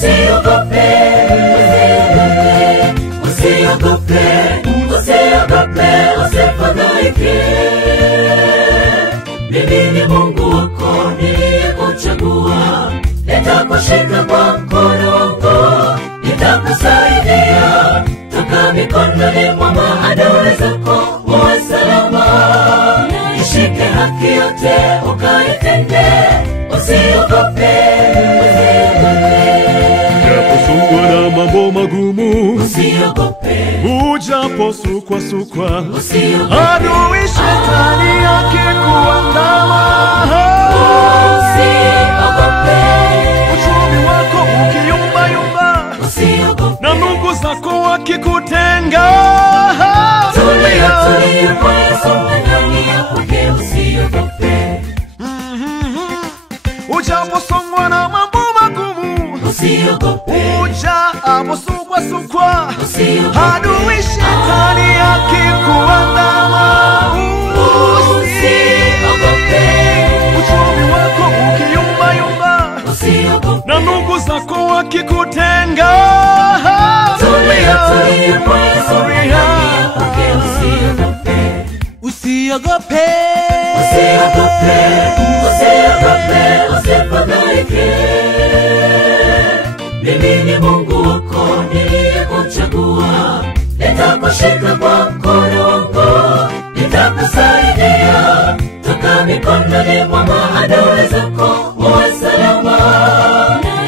usiogope, usiogope, usiogope, usifadhaike. Mimi ni Mungu wako niliyekuchagua, nitakushika kwa mkono wangu, nitakusaidia toka mikononi mwa maadui zako, uwe salama. Ishike haki yote ukaitende, usiogope, Ujaposukwa na mambo magumu, usiogope, ujaposukwa, usiogope, adui shetani akikuandama, usiogope, uchumi wako ukiyumbayumba, usiogope, na ndugu zako wakikutenga, tulia, tulia kwa Yesu ndani yake, usiogope, ujaposongwa na mambo magumu, usiogope, ujaposukwa, usiogope, adui shetani akikuandama, usiogope, uchumi wako ukiyumbayumba, usiogope, na ndugu zako wakikutenga, tulia, tulia kwa Yesu ndani yake, usiogope, usiogope, usiogope, usiogope, usifadhaike. Mimi ni Mungu wako niliyekuchagua, nitakushika kwa mkono wangu, nitakusaidia toka mikononi mwa maadui zako, uwe salama.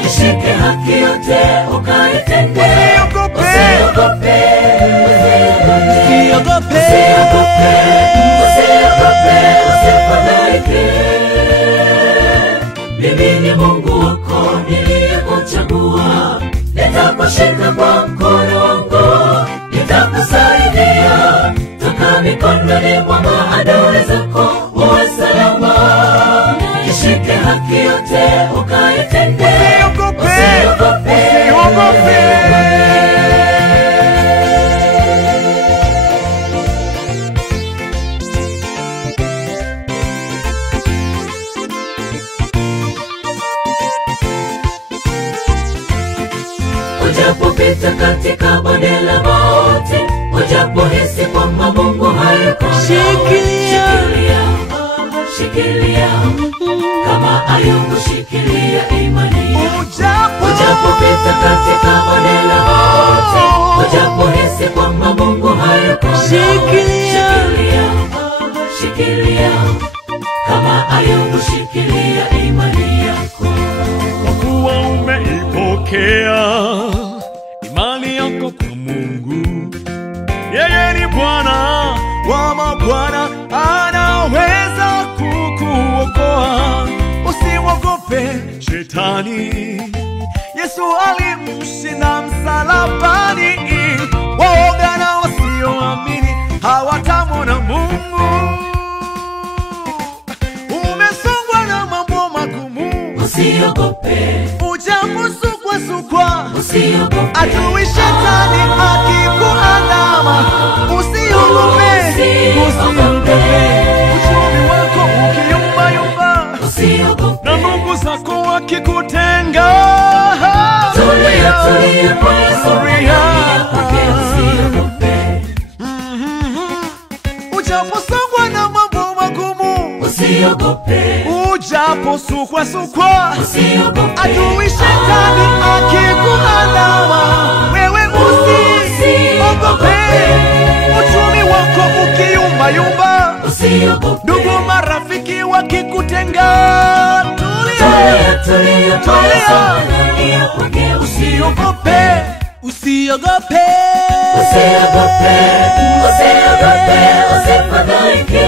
Ishike haki yote ukaitende, usiogope, usiogope, usiogope, usifadhaike. Mimi ni Mungu wako niliyekuchagua, nitakushika kwa mkono wangu, nitakusaidia toka mikononi mwa maadui zako, uwe salama. Ishike haki yote ukaitende, usiogope, usiogope. Ujapopita katika bonde la mauti, ujapohisi kwamba Mungu hayuko, Shikilia. shikilia kama Ayubu, shikilia imani yako. Ujapopita katika bonde la mauti, ujapohisi kwamba Mungu hayuko, Shikilia. shikilia kama Ayubu, shikilia imani yako. Kwa kuwa umeipokea imani yako kwa Mungu, yeye ni Bwana wa mabwana, anaweza kukuokoa. Usiogope shetani, Yesu alimshinda msalabani. Waoga na wasioamini hawatamwona Mungu. Umesongwa na mambo magumu, Usiogope, ujaposukwa, usiogope, adui shetani akikuandama, usiogope, usiogope, uchumi wako ukiyumbayumba, usiogope, na ndugu zako wakikutenga, tulia, tulia kwa Yesu ndani yake, usiogope, ujaposongwa na mambo magumu, usiogope, ujaposukwa, usiogope, adui shetani akikuandama, wewe usiogope, uchumi wako ukiyumbayumba, usiogope, ndugu marafiki wakikutenga, tulia, tulia kwa Yesu ndani yake, usiogope, usiogope, usiogope, usiogope, usifadhaike.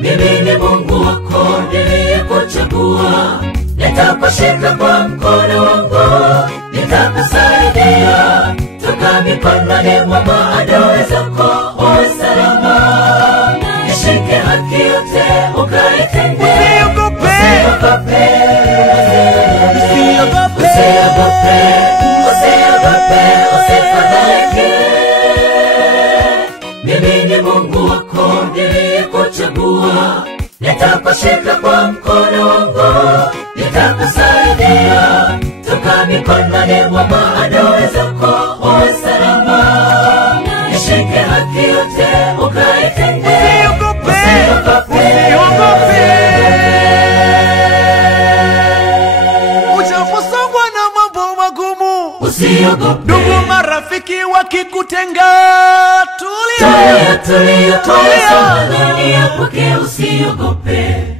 Mimi ni Mungu wako niliyekuchagua, nitakushika kwa mkono wangu, nitakusaidia toka mikononi mwa maadui zako, uwe salama. Ishike haki yote ukaitende, usiogope, usiogope, usiogope, usiogope, usiogope, usifadhaike. Mimi ni Mungu wako niliyekuchagua, nitakushika kwa mkono wangu, nitakusaidia toka mikononi mwa maadui zako, uwe salama. Nishike haki yote ukaitende, Usiogope. Ujaposongwa na mambo magumu, usiogope. ndugu marafiki wakikutenga, tulia. Tulia, songa ndani yako, usiogope.